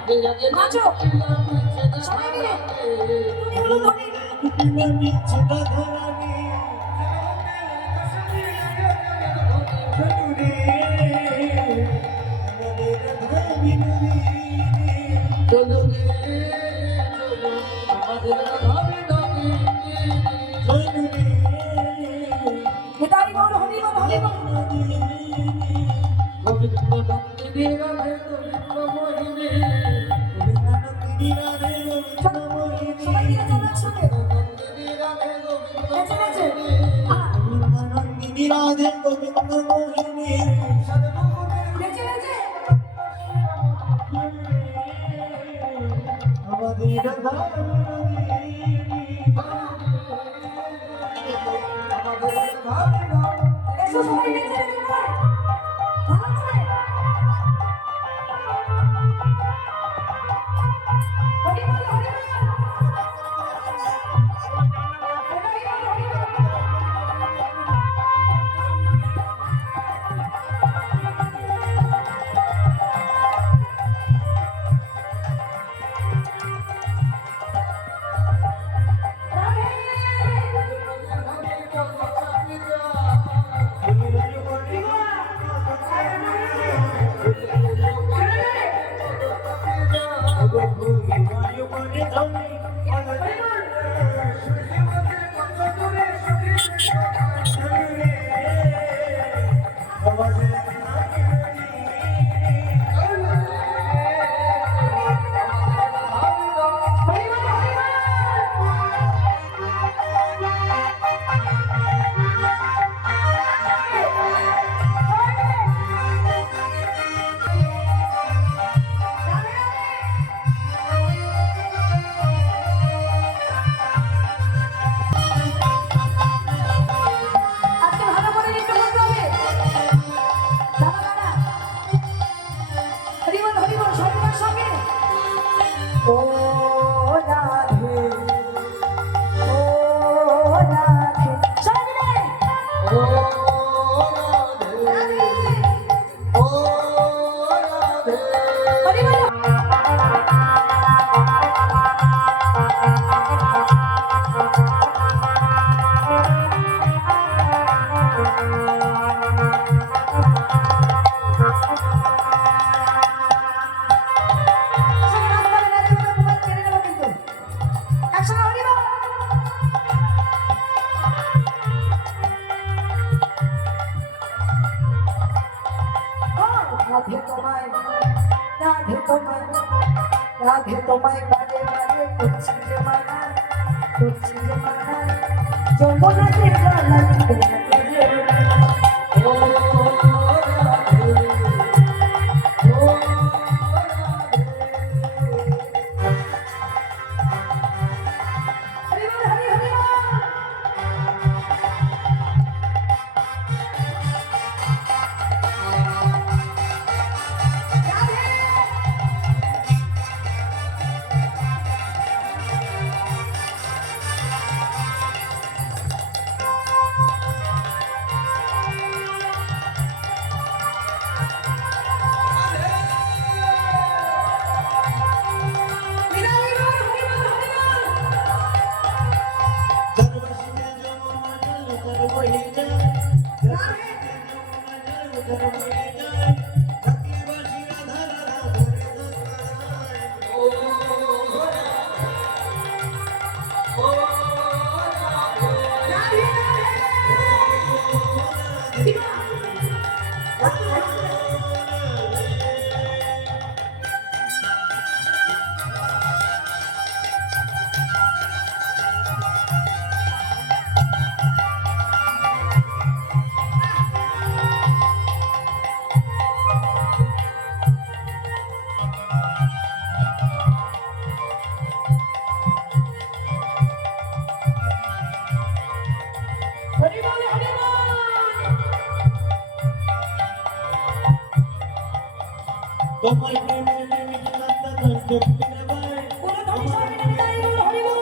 নাচো সবাই মিলে তুমি বলো ধনী হেদাই গৌর হরি বল হরি বল সবাই মিলে চলো একসঙ্গে নেচে নেচে রাধে গোবিন্দ মোহিনী নেচে নেচে আমাদের এসো সবাই নেচে নেচে ভালো আছে হরি বল হরি বল আজকে ভালো করে নৃত্য করতে হবে দাদা দাদা হরি বল সর্বদার সঙ্গে ও রাধে ও রাধে সবাই মিলে রাধে হরি বল রাধে তোমায় রাধে তোমায় রাধে তোমায় বাজে বাজে করছি যে মানা যমুনাতে জল লাগবে তোমার প্রেমে নিমিত কান্তা করতে ফিরে ভাই কোনো ধনী সবাই মিলে বিদায় বল হরি বল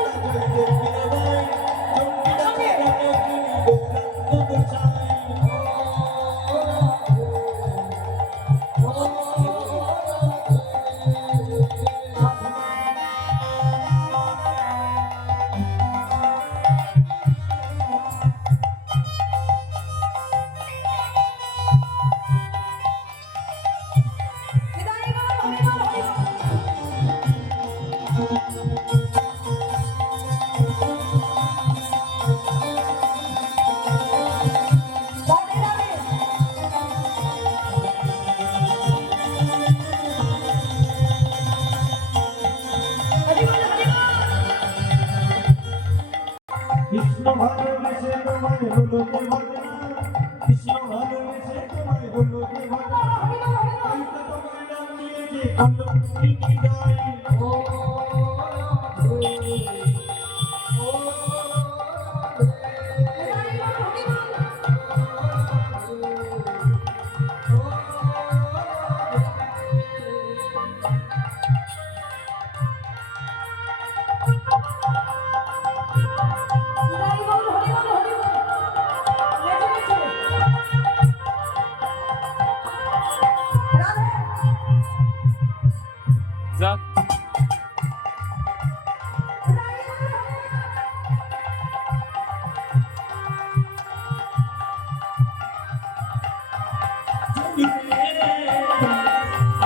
ফিরে ভাই জঙ্গিরা প্রেমে তুমি গৌরাঙ্গ গোসাই ভালো তুমি গাই ও রাধে ও নিতাই গৌর হরি বল হরি বল নেচে নেচে রাধে যাক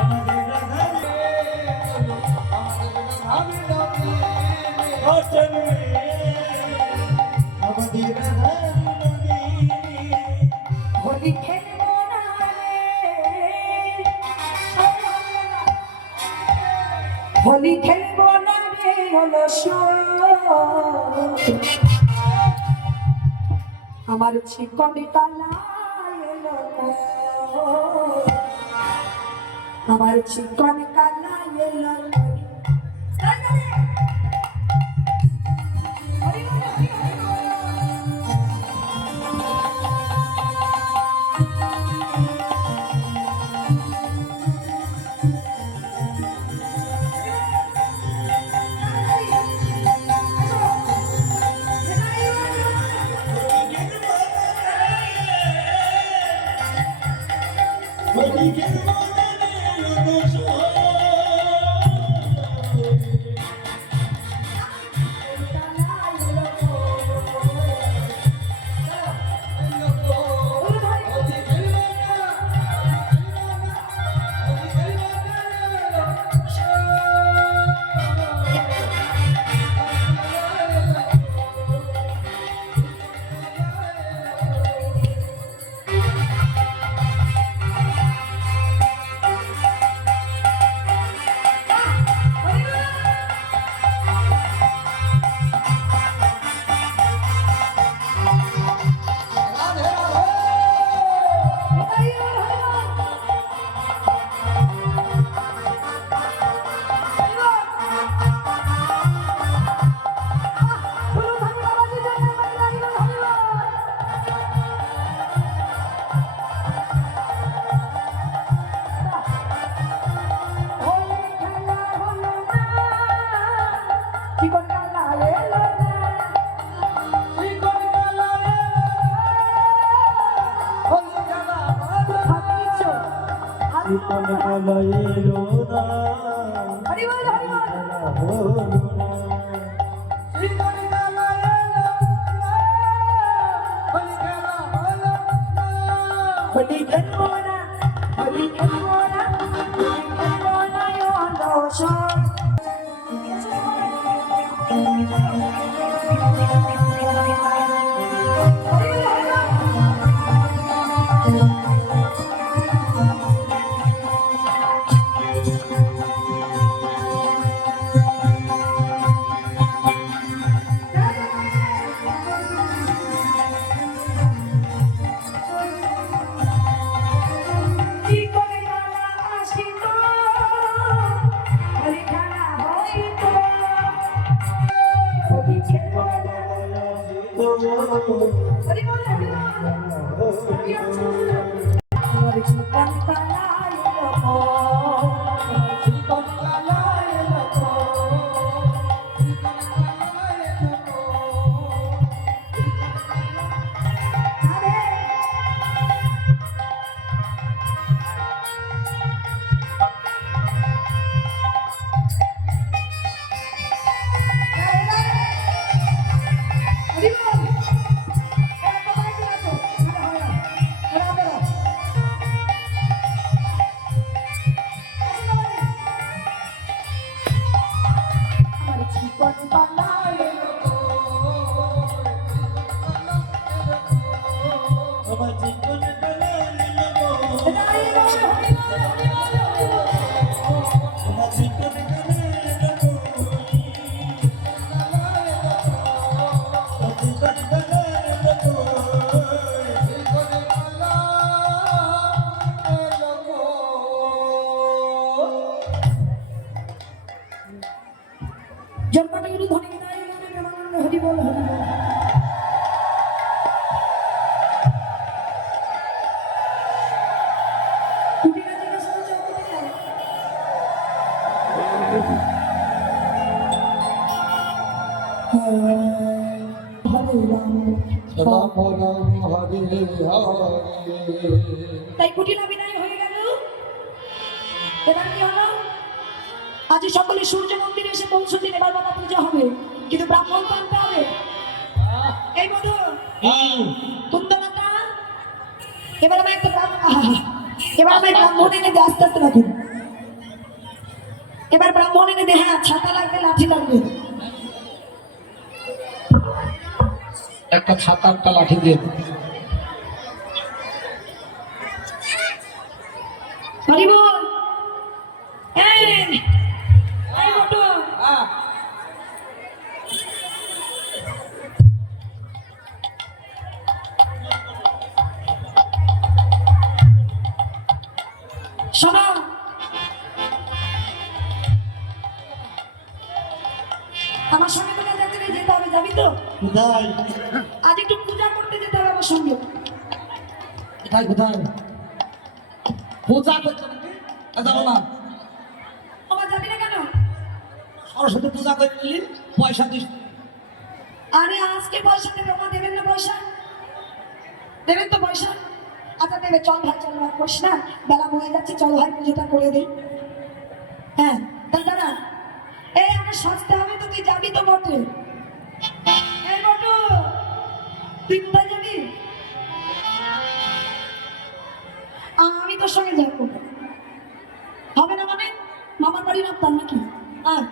আমাদের রাধা আমি নবী অচল আমাদের রাধা হোলি খেলবো না রে হোলি খেলবো না রে হলো আমার চিকন কালা এলো আমার চিকন কালা এলো বলিকের মনে রোজ চিকন কালা এলো জীবন বলাইলো না হরি বল হরি বল হলো না হোলি খেলবো না হোলি খেলবো না হোলি খেলবো না দোষর জন্মটাগুলো ধনী বিদায় বলে প্রেমানন্দ হরি বল হরি বল। কুটিরা জিজ্ঞাসা করছে, ও কোথায়? হরে রাম। রাম রাম হরে হরে। তাই কুটিরা বিদায় হয়ে গেল। এবার কি হলো? আজ সকলে সূর্য মন্দিরে এসে পৌঁছলেন, এবার বাবা পূজা হবে, কিন্তু ব্রাহ্মণ তো আনতে হবে। এই মধু কুন্দলতা, এবার আমি একটা এবার আমি ব্রাহ্মণ এনে দিয়ে আস্তে আস্তে রাখি। এবার ব্রাহ্মণ এনে দিয়ে, হ্যাঁ ছাতা লাগবে, লাঠি লাগবে। একটা ছাতা একটা লাঠি দিয়ে হরি বল। এই মধু, শোনো, আমার সঙ্গে তোকে যেতে হবে, যাবি তো? কোথায়? আজ একটু পূজা করতে যেতে হবে আমার সঙ্গে। কোথায় কোথায় পূজা করতে নাকি? যাবো না। আমার যাবি না কেন? সরস্বতী পূজা করে নিলি, পয়সা দিস। আরে আজকে পয়সা দেবে, আমার দেবেন না পয়সা? দেবেন তো পয়সা? আচ্ছা দেবে, চল ভাই, চল ভাই, করিস না, বেলা বয়ে যাচ্ছে, চল ভাই পুজোটা করে দিই। হ্যাঁ দাদা, এই আগে সাজতে হবে তো, তুই যাবি তো বটে। এই বটু, তুই কোথায় যাবি? আমি তোর সঙ্গে যাবো। হবে না মানে? মামার বাড়ি রাখতাম নাকি? আর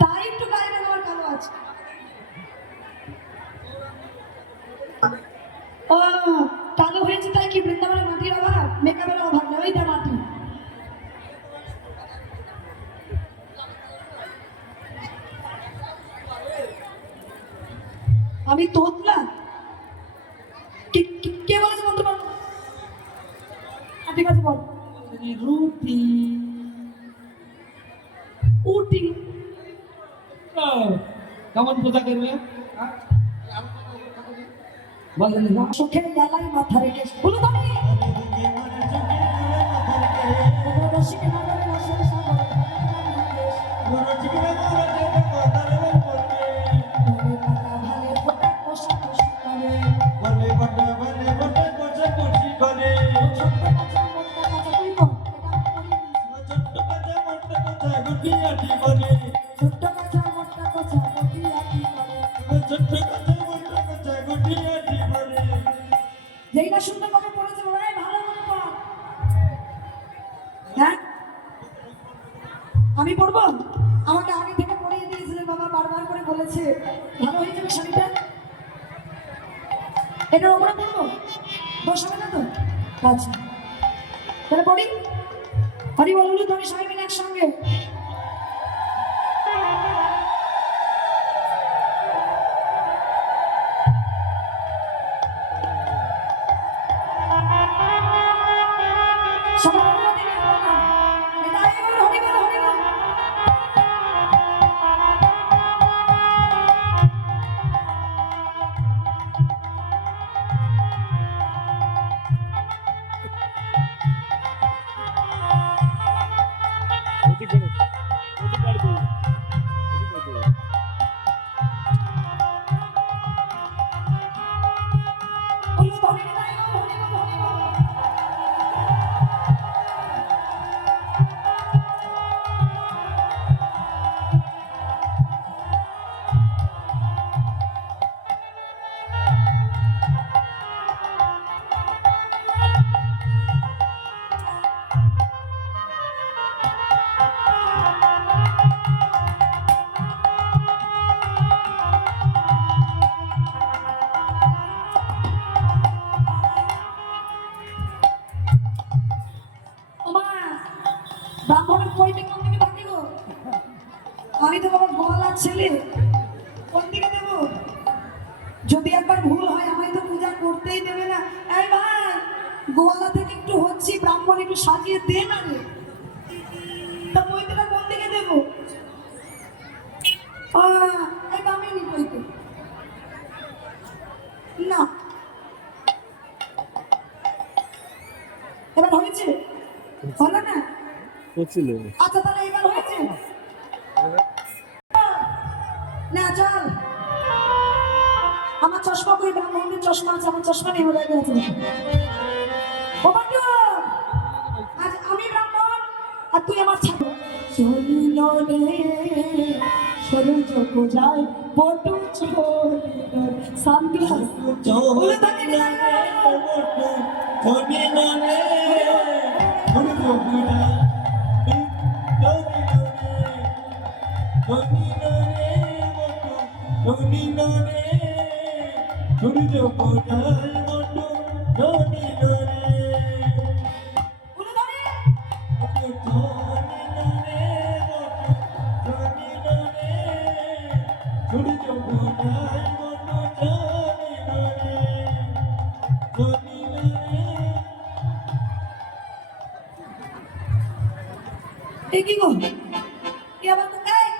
তাই একটু গায়ে আমার কালো আছে। ও কালো হয়েছে তাই কি বৃন্দাবনে মাটির অভাব, মেকআপের অভাব নেই, ওই তার মাটি। আমি তোতলা? কে বলেছে বলতে পারবো? ঠিক আছে বল। রুটি উটি কেমন পূজা করবে? বলেন না। চোখের জ্বালায় মাথা রেখে বলো তো, আমি রসিকে নগরে রসের সাগরে ভালে ফোটা কষা কষি করে, ছোট্ট কাঁচা মোটা কাঁচা, তুই বল, এটা আমি করিয়ে দিয়েছি। ছোট্ট কাঁচা মোটা কাঁচা কটি আটি করে, যেই না সুন্দর করে পড়েছে ওরাই ভালো করে পড়। হ্যাঁ আমি পড়বো? আমাকে আগে থেকে পড়িয়ে দিয়েছিলেন বাবা, বারবার করে বলেছে, ভালো হয়ে যাবে শাড়িটা। এটার ওপরে পড়বো, দোষ হবে না তো? আচ্ছা তাহলে পড়ি। হরি বলুন, তুমি সবাই মিলে একসঙ্গে। সবাই মিলে দিলে হবে না। এটাই এবার হরি বল, হরি বল। বলো ধরে নিতাই গো, হরি বল, হরি বল। ওমা, ব্রাহ্মণের কইতে কোন দিকে থাকে গো? আমি তো বাবা গোয়ালার ছেলে, কোন দিকে দেব? যদি একবার ভুল হয় আমায় তো পূজা করতেই দেবে না। এই ভাই, গোয়ালা থেকে একটু হচ্ছি, ব্রাহ্মণ একটু সাজিয়ে দে না রে। তা বইটা কোন দিকে দেব? দেবো এই বামে নিব একটু না এবার হয়েছে হলো না আচ্ছা তাহলে এবার হয়েছে না চল আমার চশমা কই ব্রাহ্মণদের চশমা আছে আমার চশমা নেই ওদের আছে ও বাটু আজ আমি ব্রাহ্মণ আর তুই আমার ছাত্র চলিল রে সরুজ পূজায় বটু চলিল শান্তি বলে থাকে না বলে ধরে এই কি গো কি আবার এই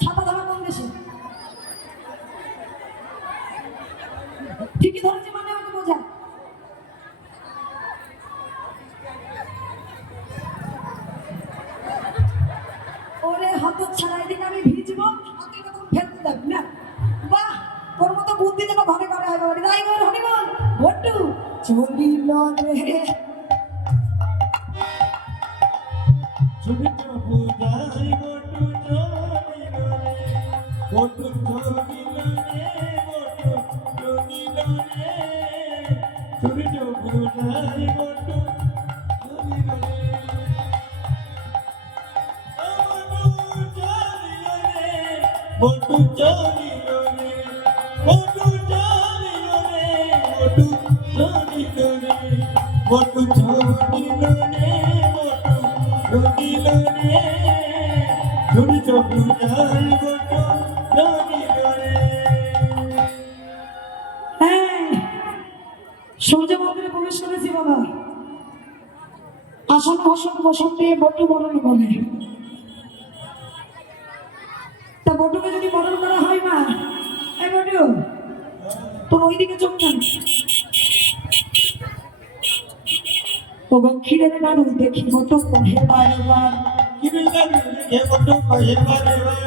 ছাতা ধরা কোন দেশে ঠিকই ধরেছে মানে আমাকে বোঝা ওরে হত ছাড়া এদিন আমি ভিজবো আমাকে তখন ফেলতে যাবি না বাহ তোর মতো বুদ্ধি যেন ঘরে ঘরে হয় বাবা তাই বল হরি বল ভট্টু চলিল রে বটু চলিল রে বটু চলিল রে বটু চলিল রে বটু চলিল রে বটু চলিল রে ছুরি চপু যাই বটু চলিল রে হ্যাঁ সূর্য মন্দিরে প্রবেশ করেছি বাবা আসন বসন বসন্তে বটু বরণ বলে তা বটুকে যদি বরণ করা হয় না এই বটু তোর ওইদিকে চোখ কেন ও ক্ষীরের নাড়ু দেখি বটু কহে বারবার কিরলালু দেখে বটু কহে বারে বার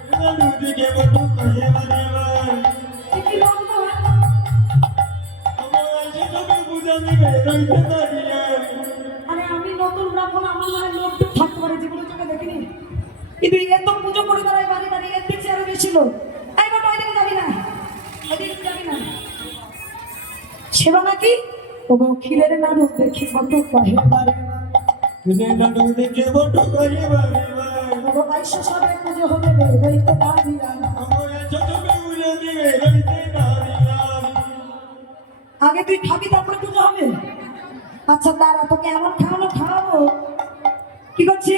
কিরলালু দেখে বটু কহে বারে বার কি রঙ আমার যেটুকু বুঝাবি বেরোইতে পারি আর আরে আমি নতুন ব্রাহ্মণ আমার মনে লোক থাকতে পারে যেগুলো চোখে দেখিনি কিন্তু এত পুজো করে বেড়ায় বাড়ি বাড়ি এর দিকে আরো বেশি লোক এই বটু ওইদিকে যাবি না ওইদিকে যাবি না সেবা নাকি ও ক্ষীরের নাড়ু দেখি বটু কহে বারবার কিরলালু দেখে বটু কহে বারে বার ও বাইশো সবে পুজো হবে বেরোইতে পারি না আমার যেটুকু বুঝাবি বেরোইতে পারি আর আগে তুই খাবি তারপরে পুজো হবে আচ্ছা তারা তোকে এমন খাওয়াবো কি করছি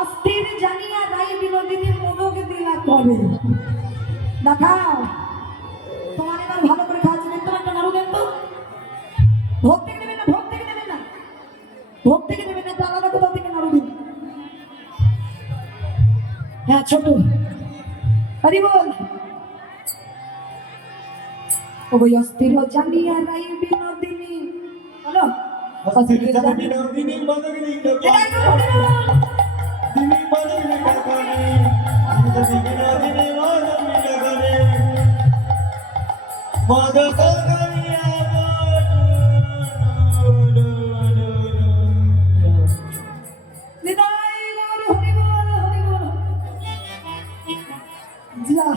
অস্থির জানিয়া রাই বিনোদিনী মোদক দিলা করে দেখাও তোমার এবার ভালো করে খাওয়াচ্ছি দেন তোমার একটা নাড়ু দেন তো ভোগ থেকে দেবে না ভোগ থেকে দেবে না ভোগ থেকে দেবে না একটা আলাদা কোথাও থেকে নাড়ু দিন হ্যাঁ ছোট হরি বল ওই অস্থির জানিয়া রাই বিনোদিনী বলো অস্থির জানি বিনোদিনী মদগিরি এটাই তো করে হরি বল। দিনী মদগিরি করে বিনোদিনী মদগিরি করে মদ করিয়া নিতাই গৌর হরি বল হরি বল যা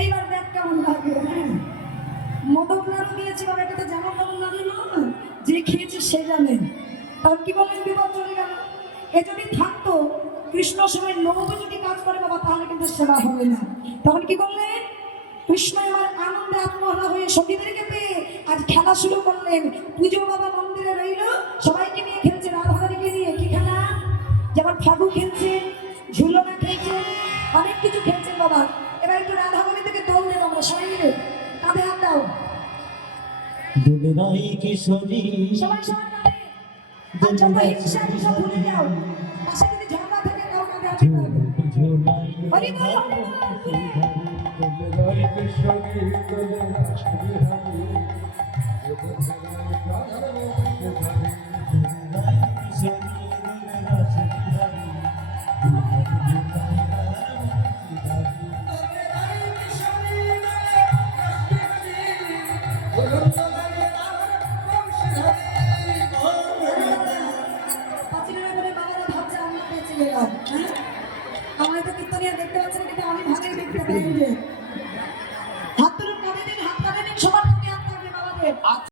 এইবার দেখ কেমন লাগে হ্যাঁ মোদক নাড়ু দিয়েছি বাবা এটা তো যেমন তেমন নাড়ু না যে খেয়েছে সে জানে তার কি বলেন বিপদ চলে গেল এ যদি থাকতো কৃষ্ণ সময় লোভ যদি কাজ করে বাবা তাহলে কিন্তু সেবা হবে না তখন কি করলেন কৃষ্ণ আমার আনন্দে আত্মহারা হয়ে সখীদেরকে পেয়ে আজ খেলা শুরু করলেন পুজো বাবা মন্দিরে রইল সবাইকে নিয়ে খেলছে রাধারানীকে নিয়ে কি খেলা যেমন ফাগু খেলছে ঝুলনা খেলছে অনেক কিছু খেলছেন বাবা এবার একটু রাধারানী থেকে দোল দেবো আমরা সবাই মিলে কাঁধে হাত দাও দুলনাই কিশোরী সবাই সবাই কাঁধে আর যত হিংসা সব ভুলে যাও পাশে যদি ঝগড়া থাকে কাউ কাঁধে হাতে করবে হরি বল পাঁচিলের উপরে বাবারা ভাবছে আমরা বেঁচে গেলাম হ্যাঁ? আমায় তো কীর্তনিয়া দেখতে পাচ্ছেন কিন্তু আমি ভালোই দেখতে পাই যে হাত তুলুন কাঁধে দিন হাত কাঁধে দিন সবার হাতে হাত থাকবে বাবাদের